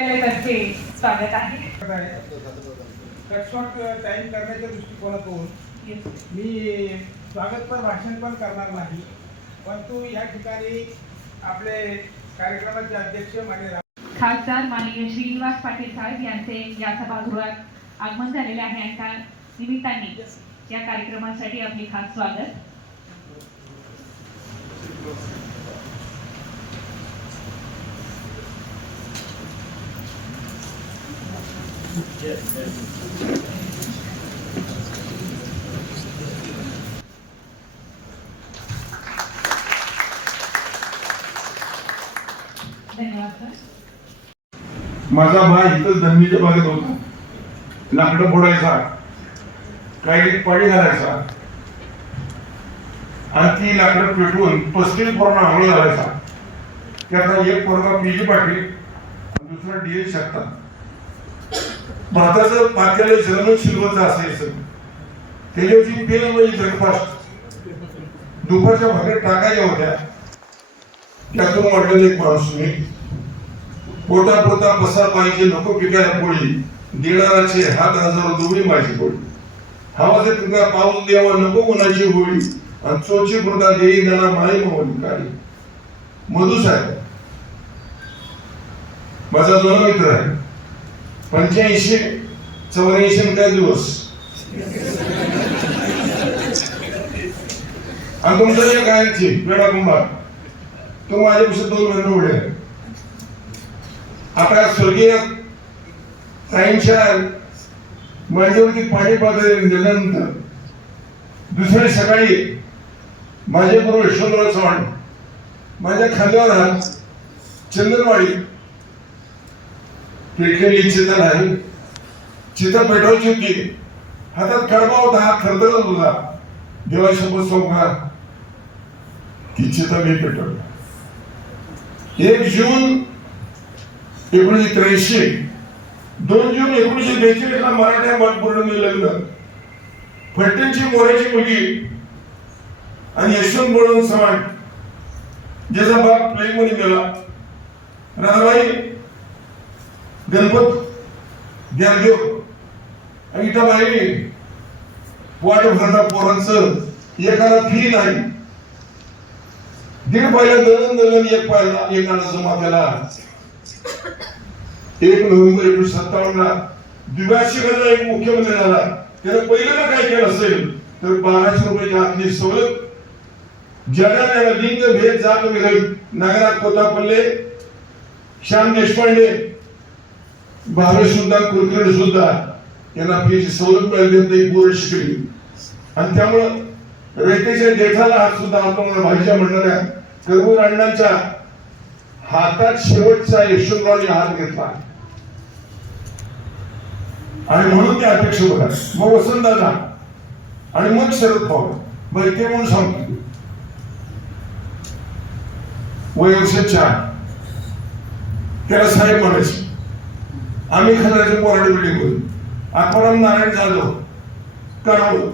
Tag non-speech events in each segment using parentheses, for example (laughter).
तर्फे स्वागत आहे. कटशॉट टाइम करण्याच्या दृष्टिकोनातून मी स्वागतपर भाषण पण करणार नाही. परंतु या ठिकाणी आपले कार्यक्रमाचे अध्यक्ष मान्य रा- खासदार माननीय श्रीनिवास पाटील साहेब यांचे या सभागृहात आगमन झालेले आहे. आणि त्या निमित्ताने या कार्यक्रमासाठी आपले खास स्वागत. माझा भाई इथं जमिनीच्या बागेत होता लाकडं फोडायचा. काही पाणी घालायचा. आणि ती लाकडं पेटवून पस्तीस पोरांना आंघोळ घालायचा. त्याचा एक पोरगा पीजी पाटील दुसरा डी एस शकतात भाताचं पात्याला जन्म असेल असायचं त्याच्यावरची पेल म्हणजे ब्रेकफास्ट दुपारच्या भाकरी टाकायच्या होत्या. त्यातून वाढलेलं एक माणूस मी पोटा पोटा बसा पाहिजे नको पिकायला पोळी. देणाराचे हात हजार दुबळी माझी पोळी. हवाचे पिका पाऊस द्यावा नको कोणाची होळी. आणि चोची पुरता देई नाना माई मोहन काळी मधू साहेब माझा जुना मित्र आहे. पंच्याऐंशी चौऱ्याऐंशी काय दिवस. आणि तुमचं एक आहे वेळा कुंभार तो माझ्यापेक्षा दोन महिने उडे आता स्वर्गीय ताईंच्या माझ्यावरती पाणी पातळी गेल्यानंतर दुसऱ्या सकाळी माझे गुरु यशवंतराव चव्हाण माझ्या खांद्यावर हात चंदनवाडी पेटलेली चिता नाही. चिता पेटवायची होती. हातात कडबा होता हा थरथरत होता शंभर सोमकार ती चिता मी पेटवली. एक जून एकोणीसशे त्र्याऐंशी दोन जून एकोणीसशे बेचाळीस ला मराठा मतपूर्ण लग्न. फलटणची मोऱ्याची मुलगी आणि यशवंत बोलून समान ज्याचा बाप प्लेगमध्ये गेला राधाबाई गणपत ज्ञानदेव आणि इटाबाई वाट भरणा पोरांचं एकाला फी नाही. दीड पहिला दळण दळण एक पहिला एक आणायचं माथ्याला. एक नोव्हेंबर एकोणीशे सत्तावन्न ला द्विवार्षिकाचा एक मुख्यमंत्री झाला. त्यानं पहिल्यांदा काय केलं असेल? तर बाराशे रुपयाची आतली सवलत. ज्याला त्याला लिंग भेद जात विरहित नगरात कोतापल्ले. श्याम देशपांडे भावे सुद्धा कुलकर्णी सुद्धा यांना फीची सवलत मिळाली नाही पूर्ण शिकली. आणि त्यामुळं रयतेच्या देठाला हात सुद्धा आपण भाईच्या म्हणणाऱ्या कर्मूर अण्णांच्या हातात शेवटचा यशवंतरावने हात घेतला. आणि म्हणून ते अध्यक्ष बघा मग वसंतदादा आणि मग शरद पवार. मग ते म्हणून सांगतो. वय वर्ष चार. त्याला साहेब म्हणायचे आम्ही खंडाचे पोराडे बिल्डिंग होईल आत्माराम नारायण जाधव करावं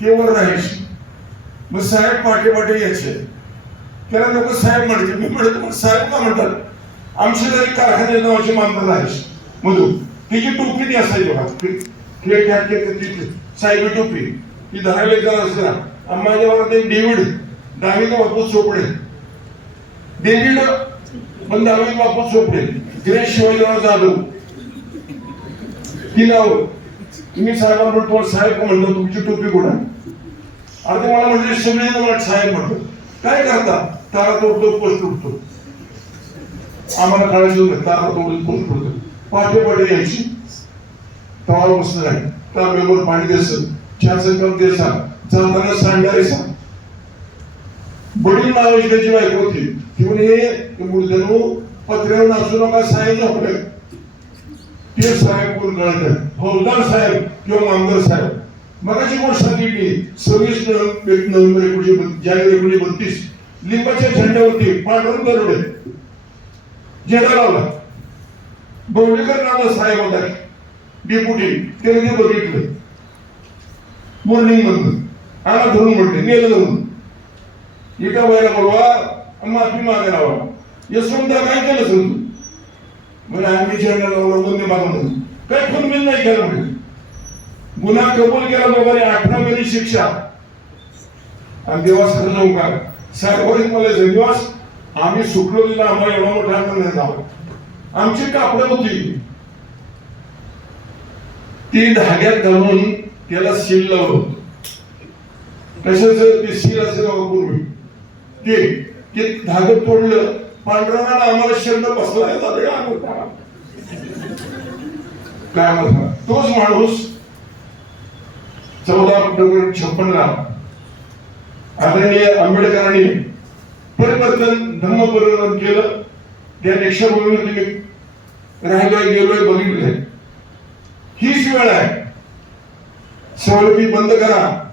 केवळ राहायचे मग साहेब पाटे पाठी यायचे. त्याला लोक साहेब म्हणते मी म्हणतो मग साहेब का म्हणतात? आमच्या जरी कारखाने नावाची मानकर राहायची मधू तिची टोपी ती असायची बघा खेळ खेळ साहेबी टोपी. ती धरायला जात असला आणि ते वरात एक डेव्हिड बापू चोपडे डेव्हिड पण दहावीला बापू चोपडे ग्रेश शिवाजीराव जाधव. ती नाव? तुम्ही साहेबांबरोबर तुम्हाला साहेब म्हणलं तुमची टोपी कुठं आणि ते मला म्हणजे सगळे मला साहेब म्हणतो काय करता? तारा तोडतो पोस्ट उठतो आम्हाला काळजी होती तारा तोडून पोस्ट उठतो पाठे पाठे यायची तवा बसलं नाही तांब्यावर पाणी द्यायचं चहाचं संकल्प द्यायचा जाताना सांग वडील नाव त्याची बायको होती. ती म्हणे मुलगानो पत्र्यावर नाचू नका साहेब झोपले. ते साहेब कोण फौजदार साहेब किंवा आमदार साहेब? मगाची गोष्ट सांगितली? सव्वीस नोव्हेंबर एकोणीशे जानेवारी एकोणीशे बत्तीस. लिंबाच्या झेंड्यावरती पांढरून दरोडे. झेंडा लावला. बोर्डेकर नावाचा साहेब होता. डेप्युटी त्यांनी ते बघितलं. मॉर्निंग मधून आला धरून म्हणते नेलं धरून एका बाईला बोलवा आणि माफी मागायला लावा यशवंत काय केलं समजू म्हणजे आम्ही जेवण लावलं बंदे मागून काय खून नाही केलं म्हणजे गुन्हा कबूल केला लोकांनी अठरा महिने शिक्षा. आणि देवास खरं जाऊ का साहेबांनी मला धन्यवाद आम्ही सुटलो तिला आम्हाला एवढा मोठा आनंद नाही झाला. आमची कापडं होती. ती धाग्यात घालून त्याला सील लावलं कशाच ते सील असेल पूर्वी ते ते तोडलं. पांढऱ्याला आम्हाला शब्द बसला काय म्हणता? तोच माणूस चौदा ऑक्टोबर छप्पनला आदरणीय आंबेडकरांनी परिवर्तन धम्म परिवर्तन केलं त्या दीक्षाभूमीमध्ये मी राहिलोय गेलोय बघितलंय. हीच वेळ आहे. सवलती बंद करा.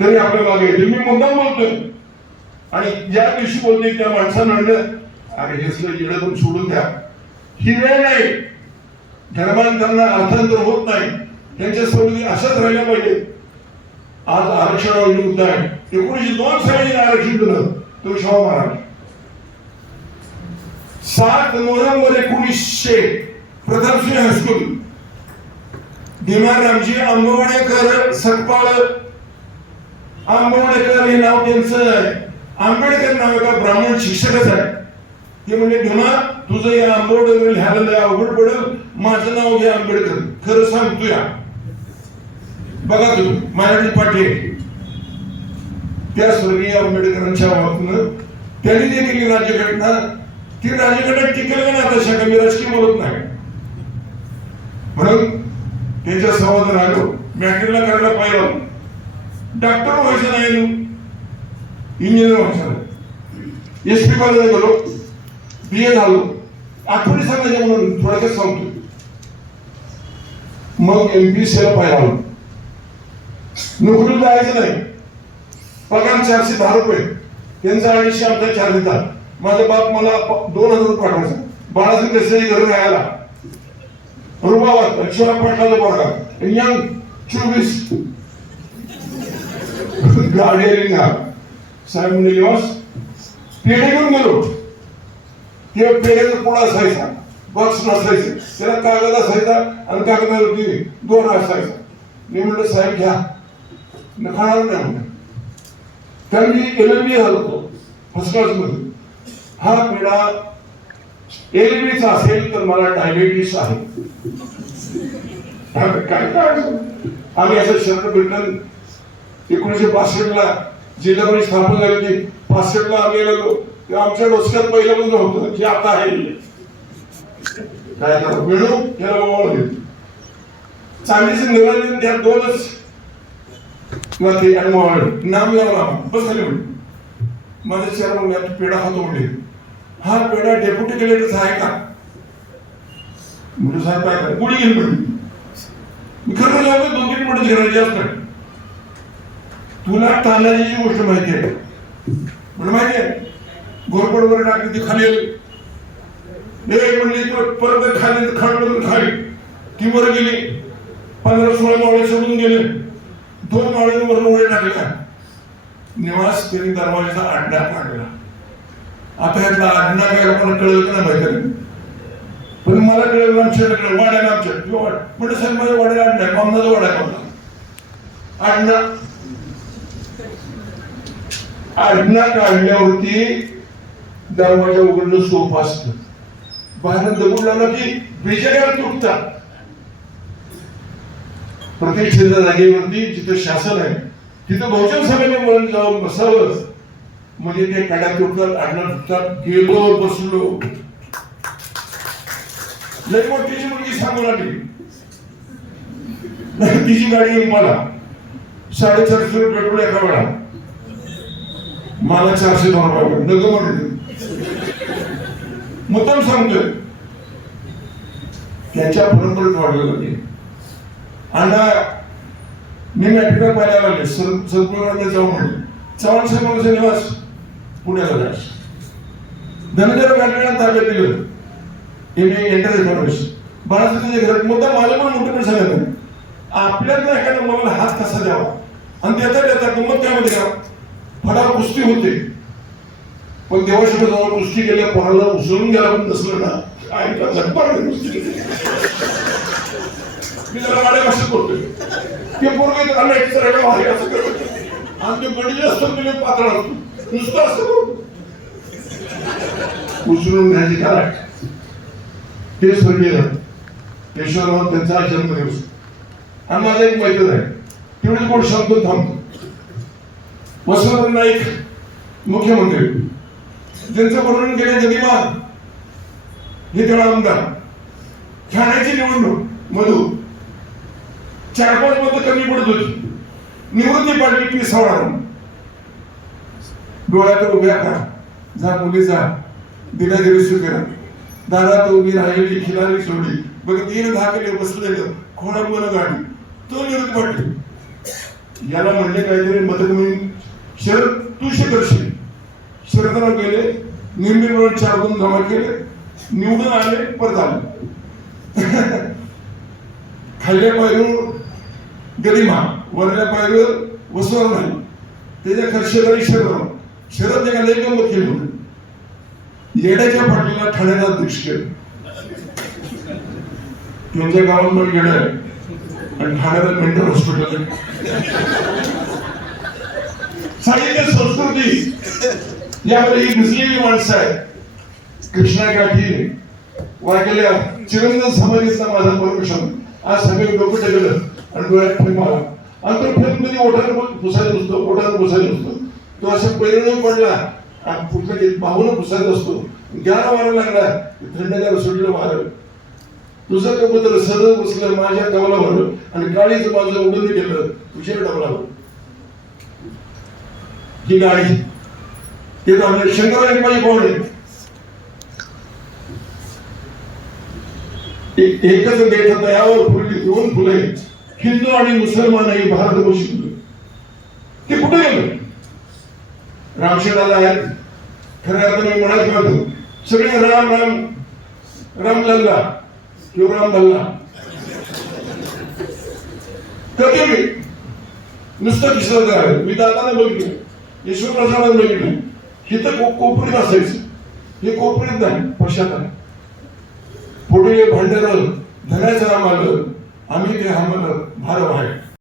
तरी आपल्या मागे मी मुद्दाम बोलतोय. आणि ज्या दिवशी बोलते त्या माणसानं म्हणलं अरे हेसलं येणं सोडून द्या. ही वेळ नाही. धर्मांतरांना अर्थांतर होत नाही. त्यांच्या सवलती अशाच राहिल्या पाहिजे आज आरक्षणावर जे मुद्दा आहे. एकोणीशे दोन साली आरक्षण दिलं तो शाहू महाराज. सात नोव्हेंबर एकोणीसशे प्रतापसिंह हायस्कूल. भीमारामजी आंबवणेकर सकपाळ आंबवणेकर हे नाव त्यांचं आहे. आंबेडकर नाव एका ब्राह्मण शिक्षकच आहे. ते म्हणजे भीमा तुझं या आंबोड लिहायला लय अवघड पडेल. माझं नाव घे आंबेडकर. खरं सांगतो या. बघा तू मराठी पाठी त्या स्वर्गीय आंबेडकरांच्या बाबतीनं त्यांनी जे केली राज्यघटना ती राज्यघटना टिकेल का नाही आता शका मी राजकीय बोलत नाही. म्हणून त्यांच्या संवाद राहिलो. मॅट्रिकला करायला पाहिलं. डॉक्टर व्हायचं नाही इंजिनियर व्हायचं नाही एस पी कॉलेजला गेलो बी ए झालो आठवडी सांगायचे म्हणून थोडक्यात सांगतो मग एम पी सीला पाहिला आलो नोकरी जायचं नाही पगार चारशे दहा रुपये त्यांचा अडीचशे आमचा चार देतात माझा बाप मला दोन हजार रुपये पाठवायचा बाळाचं कसं घर राहायला रुबाबात शिवाय पाटलाचा पोरगा यंग चोवीस गाडी आली ना साहेब म्हणजे निवास पेढे घेऊन गेलो. ते पेढ्याचा पुढा असायचा बॉक्स नसायचं त्याला कागद असायचा आणि कागदावरती दोन असायचा. मी म्हणलं साहेब घ्या. न खाणार नाही म्हणलं. तर मी एल एल बी होतो फर्स्ट क्लासमध्ये हा पेढा एल बीचा असेल तर मला डायबिटीस आहे. काय काय आम्ही असं शर्ट भेटलं. एकोणीसशे बासष्ट ला स्थापन झाली ती पासष्ट आम्ही गेलो तेव्हा आमच्या डोसक्यात पहिलं पण नव्हतं जे आता आहे. काय तर मिळू? त्याला ओळख चांदीचं नियोजन त्या दोनच. माती आणि मोहळ नाम लावला बस झाले म्हणजे माझे चार म्हणले तू पेढा हात ओढले. हा पेढा डेप्युटी कलेक्टरचा आहे का? म्हणजे साहेब काय करा गेली घेऊन मी खरं दोन तीन मिनिटं घेण्याची असतं तुला तानाजीची गोष्ट माहिती आहे. म्हणजे माहिती आहे. घोरपड वर टाकली ती खाली म्हणली परत खाली खडबडून खाली ती वर गेली. पंधरा सोळा मावळे सोडून गेले. दोन मावळ्यांवर उड्या टाकल्या. निवास त्यांनी दरवाजाचा अड्डा टाकला आता यातला अड्डा काय लोकांना कळलं की नाही माहिती पण मला कळलं आमच्या कळलं वाड्या आमच्या म्हणजे साहेब माझ्या वाड्याला अड्डा आहे. मामनाचा वाडा आहे माझा आडना काढल्यावरती दरवाजा उघडणं सोपं असतं. बाहेर दगड लावला की बिजाऱ्यावर तुटतात प्रत्येक जागेवरती जिथं शासन आहे तिथं बहुजन सभेने म्हणून जाऊन बसावंच म्हणजे ते काड्या तुटतात आडना तुटतात गेलो बसलो. लय मोठीची मुलगी सांगू लागली. तिची गाडी मला साडेचारशे रुपये पेट्रोल एका वेळा. मला चारशे दोन रुपये नको म्हणते मुद्दाम सांगतोय. त्याच्या परंपरेत वाढलेलं ते म्हणजे. आणि मी मॅट्रिकला पाहायला लागले सर सरपुरामध्ये जाऊ म्हणले चव्हाण साहेबांचा निवास पुण्याला जायचं. धनगर मॅट्रिकला ताब्यात दिलं. एम ए एंटर इकॉनॉमिक्स बाळासाहेबांच्या घरात. मुद्दा मला पण मोठं पण सांगत आपल्यातला एखाद्या मुलाला हात कसा द्यावा? आणि त्याचा त्याचा गंमत त्यामध्ये घ्यावा. फडा कुस्ती होते. पण देवाशिवाय जवळ कुस्ती केल्या पोराला उचलून गेला पण नसलं ना. आईला कुस्ती मी जरा माझ्या भाषेत बोलतोय. ते पोरगे तर आलं एक सरळ भारी असं करत आणि ते गडी असतो तुला पातळ असतो नुसतं असं उचलून घ्यायची कारण ते स्वर्गीय केशवराव त्यांचा जन्मदिवस आणि माझा एक मैत्र आहे. तेवढी कोण सांगतो थांबतो. वसंत नाईक मुख्यमंत्री. ज्यांचं वर्णन केलं गदिमान हे तेवढा आमदार. ठाण्याची निवडणूक मधू. चार पाच मत कमी पडत होती. निवृत्ती पाडली ती सवडा डोळ्यात उभ्या करा जा मुली जा. दिनागिरी दिवस करा. तो उभी राहिली खिलारी सोडली. बघ तीन धाकले बसलेलं खोडा मन गाडी. तो निवृत्ती पाटली याला म्हणले काहीतरी मदत म्हणून शरद तू करशील शरदराव गेले निर्मिळ चार गुण जमा केले निवडून आले परत आले. (laughs) खाल्ल्या पायरीवर गरिमा वरल्या पायरीवर वसवणार नाही त्याच्या खर्चेदारी शरदराव शरद एका लेखन वकील म्हणून. येड्याच्या पाठीला ठाण्याला अध्यक्ष केलं तुमच्या गावात पण येडं आहे आणि ठाण्याला मेंटल हॉस्पिटल आहे. साहित्य संस्कृती. यामध्ये ही घुसलेली माणसं आहेत कृष्णा गाठी वाकेल्या चिरंजन समाधीचा माझा परमेश्वर. आज सगळे डोकं टेकलं आणि डोळ्यात फेम आला आणि तो फेममध्ये म्हणजे ओठानं पुसायला असतो ओठानं पुसायला असतो तो असा परिणाम पडला. आणि पुढच्या ते बाहून पुसायला असतो गारा वारा लागला. थंडगार सुटलं वारं. तुझं कबूतर सरळ बसलं माझ्या कमलावर आणि काळीच माझं उडून गेलं. तुझ्या डबलावर हो. ही गाडी. ते तर आपले शंकराचार्य कोण एकच देठ तयावर फुलली दोन फुले. हिंदू आणि मुसलमान हे भारत शिकलो ते कुठे गेलो? रामशेराला आहेत खऱ्या अर्थाने मी म्हणायचं होतो सगळे राम राम राम लल्ला. किंवा राम भल्ला कधी नुसतं किशोर आहे मी दादाने बघितलं. यशवंतराजाने बघितलं हे तर को- कोपरीत असायचं. हे कोपरीत नाही पक्षात आहे पुढे भांडण धनाचं आम्हाला आम्ही ते आम्हाला भार आहे